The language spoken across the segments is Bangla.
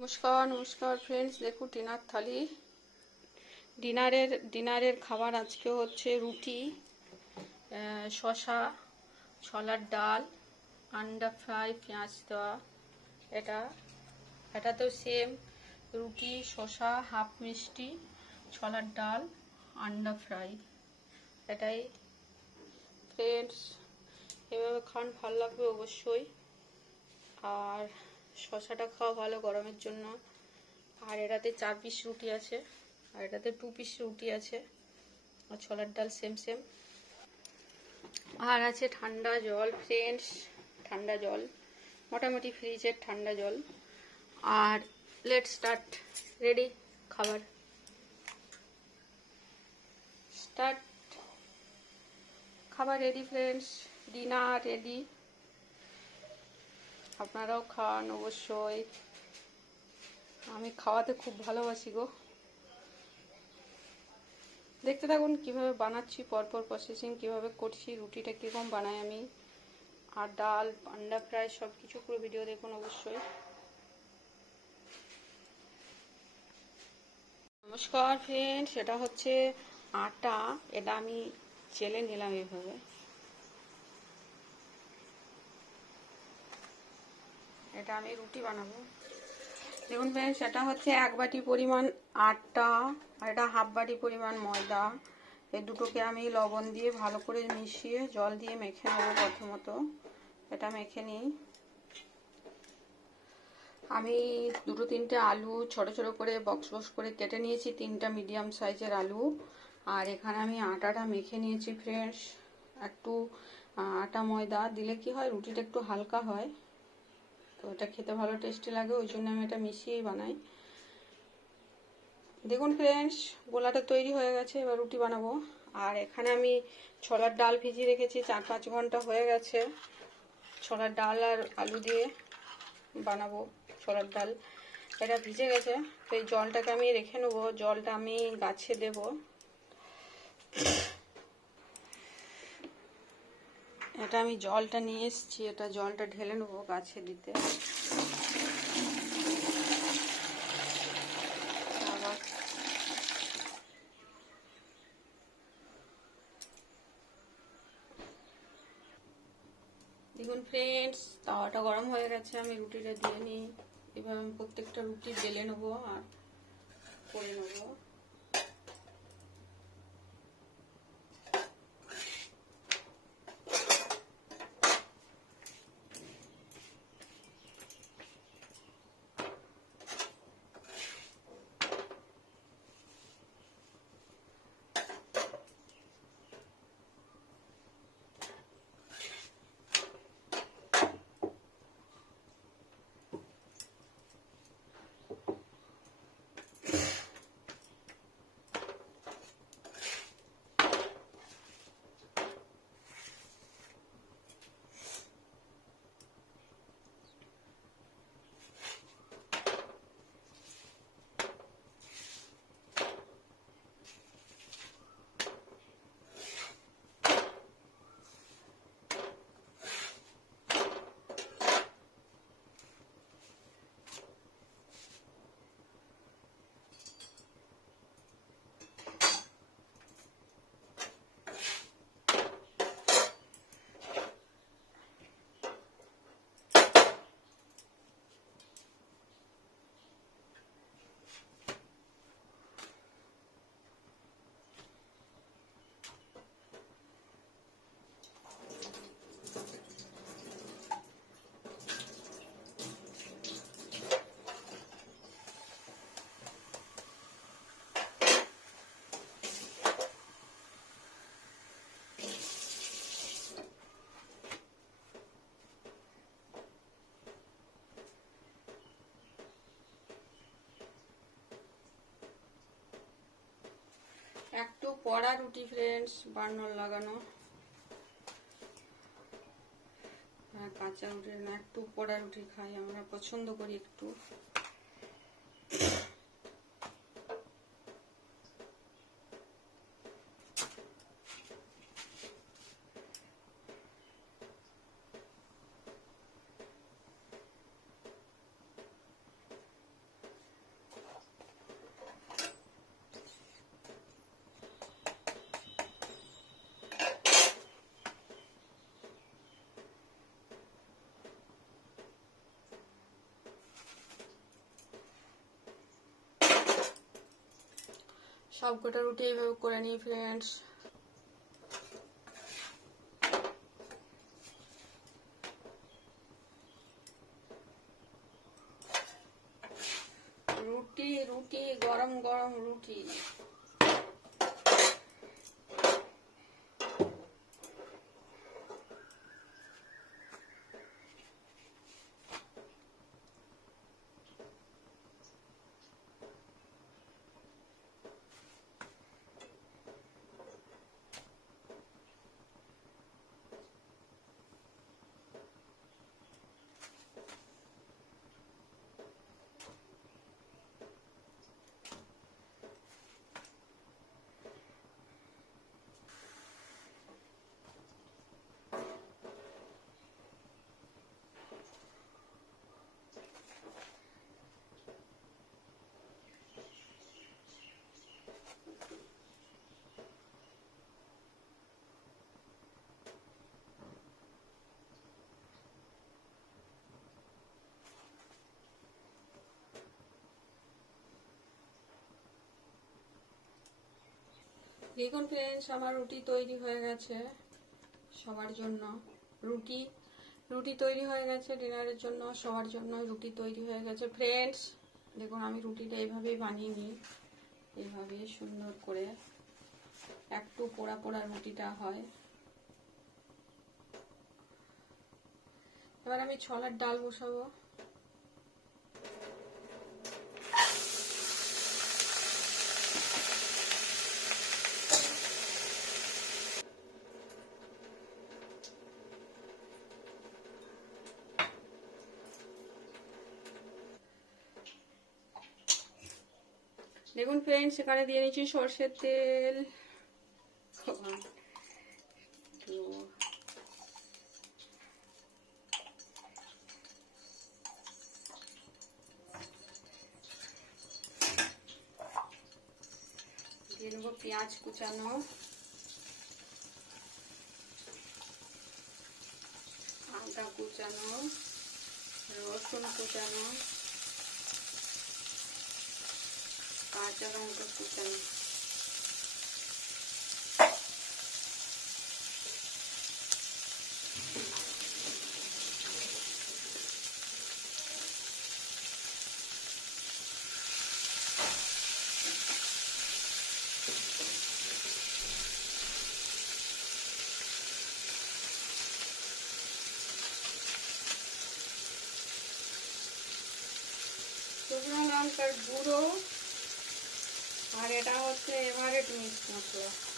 নমস্কার নমস্কার ফ্রেন্ডস দেখুন ডিনার থালি। ডিনারের ডিনারের খাবার আজকে হচ্ছে রুটি শসা, ছোলার ডাল, আন্ডা ফ্রাই, পেঁয়াজ দেওয়া। এটা এটা তো সেম রুটি, শসা হাফ মিষ্টি, ছলার ডাল, আন্ডা ফ্রাই। এটাই। ফ্রেন্ডস এভাবে খান, ভালো লাগবে অবশ্যই। আর শশাটা খাওয়া ভালো গরমের জন্য। আর এটাতে চার পিস রুটি আছে, আর এটাতে টু পিস রুটি আছে, আর ছোলার ডাল সেম সেম আর আছে ঠান্ডা জল ফ্রেন্ডস ঠান্ডা জল, মোটামুটি ফ্রিজের ঠান্ডা জল। আর লেট স্টার্ট রেডি খাবার। স্টার্ট খাবার রেডি ফ্রেন্ডস ডিনার রেডি আপনারাও খান অবশ্যই। আমি খাওয়াতে খুব ভালোবাসি গো। দেখতে থাকুন কীভাবে বানাচ্ছি, পরপর প্রসেসিং কীভাবে করছি, রুটিটা কীরকম বানাই আমি। আর ডাল, পান্ডা ফ্রাই সব কিছু পুরো ভিডিও দেখুন অবশ্যই। নমস্কার ফ্রেন্ড সেটা হচ্ছে আটা। এটা আমি চেলে নিলাম এভাবে। এটা আমি রুটি বানাবো। দেখুন ফ্রেন্ডস এটা হচ্ছে এক বাটি পরিমাণ আটা আর এটা হাফ বাটি পরিমাণ ময়দা। এই দুটোকে আমি লবণ দিয়ে ভালো করে মিশিয়ে জল দিয়ে মেখে নেব প্রথমত। এটা মেখে নিই। আমি দুটো তিনটে আলু ছোট ছোট করে বক্স বক্স করে কেটে নিয়েছি, তিনটা মিডিয়াম সাইজের আলু। আর এখানে আমি আটাটা মেখে নিয়েছি ফ্রেন্ডস একটু আটা ময়দা দিলে কি হয়, রুটিটা একটু হালকা হয়। তো এটা খেতে ভালো টেস্টি লাগে, ওই জন্য আমি এটা মিশিয়েই বানাই। দেখুন ফ্রেন্ডস গোলাটা তৈরি হয়ে গেছে, এবার রুটি বানাবো। আর এখানে আমি ছোলার ডাল ভিজিয়ে রেখেছি, চার পাঁচ ঘণ্টা হয়ে গেছে। ছোলার ডাল আর আলু দিয়ে বানাবো ছোলার ডাল। এটা ভিজে গেছে, তো এই জলটাকে আমি রেখে নেব। জলটা আমি গাছে দেব। এটা আমি জলটা নিয়ে এসেছি, এটা জলটা ঢেলে নেব গাছে দিতে। দেখুন ফ্রেন্ডস তাওয়াটা গরম হয়ে গেছে, আমি রুটিটা দিয়ে নিই। এবার আমি প্রত্যেকটা রুটি বেলে নেব আর করে নেব। পড়া রুটি ফ্রেন্ডস বার্নর লাগানো। হ্যাঁ কাঁচা রুটি না, একটু কড়া রুটি খাই, আমরা পছন্দ করি একটু। সব কটা রুটি এইভাবে করে নিই ফ্রেন্ডস রুটি রুটি গরম গরম রুটি। দেখুন ফ্রেন্ডস আমার রুটি তৈরি হয়ে গেছে সবার জন্য। রুটি রুটি তৈরি হয়ে গেছে ডিনারের জন্য, সবার জন্য রুটি তৈরি হয়ে গেছে। ফ্রেন্ডস দেখুন আমি রুটিটা এইভাবেই বানিয়ে নিই। এইভাবে সুন্দর করে একটু পোড়া পোড়া রুটিটা হয়। এবার আমি ছলার ডাল বসাবো। দেখুন ফ্রেন্ডস এখানে দিয়ে নিচ্ছি সর্ষের তেল। তো দিয়ে নেব পেঁয়াজ কুচানো। আদা কুচানো, রসুন কুচানো। কাঁচা লঙ্কা কুচানো শুকনো লঙ্কার গুঁড়ো আর এটা হচ্ছে এভারেট মিক্স মশলা।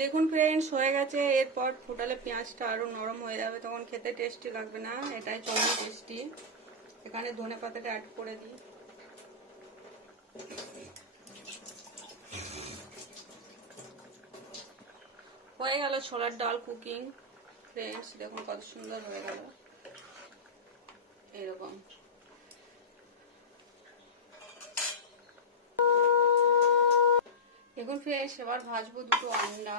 দেখুন ফ্রেন্ডস হয়ে গেছে। এরপর ফোটালে পেঁয়াজটা আরও নরম হয়ে যাবে, তখন খেতে টেস্টি লাগবে না। এটাই চরম টেস্টি এখানে ধনে পাতাটা অ্যাড করে দিই। হয়ে গেল ছোলার ডাল কুকিং ফ্রেন্ডস দেখুন কত সুন্দর হয়ে গেল। এরকম। দেখুন ফ্রেন্ডস এবার ভাজবো দুটো আন্ডা।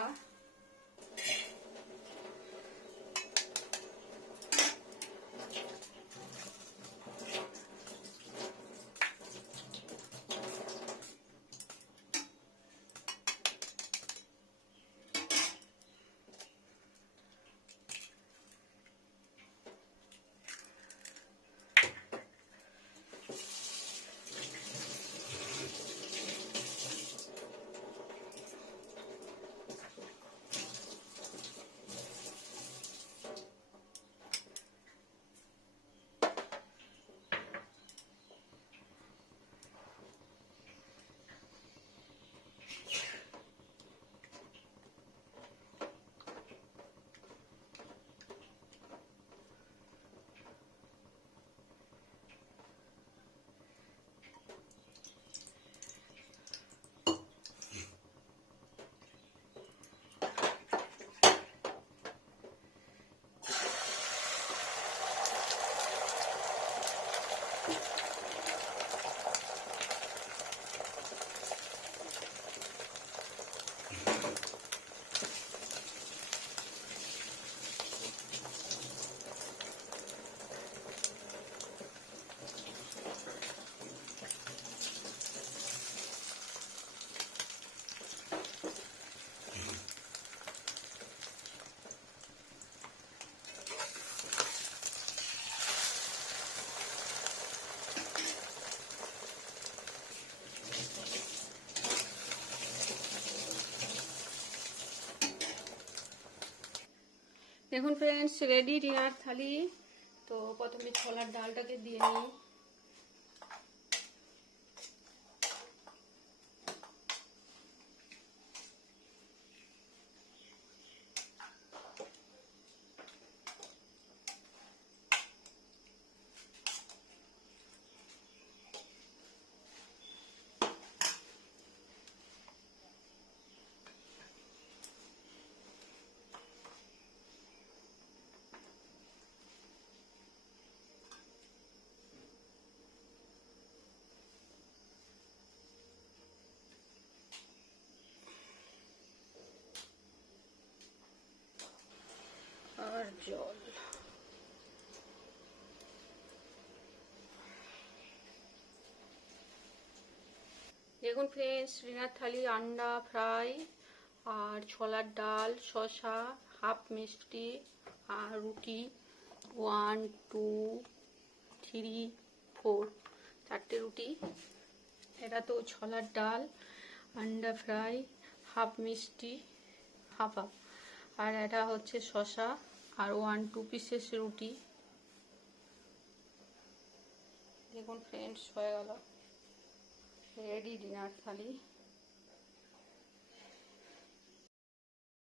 দেখুন ফ্রেন্ডস রেডি ডিনার থালি তো প্রথমে ছোলার ডালটাকে দিয়ে নিই আর জল দেখুন ফ্রেন্ডস ডিনার থালি, আন্ডা, ফ্রাই, আর ছোলার ডাল, শসা, হাফ মিষ্টি, আর রুটি। ওয়ান টু থ্রি ফোর চারটে রুটি। এটা তো ছোলার ডাল, আন্ডা, ফ্রাই, হাফ মিষ্টি, হাফ হাফ আর এটা হচ্ছে শসা। আর ওয়ান টু পিসেস রুটি। দেখুন ফ্রেন্ডস হয়ে গেল। Ready dinner thali.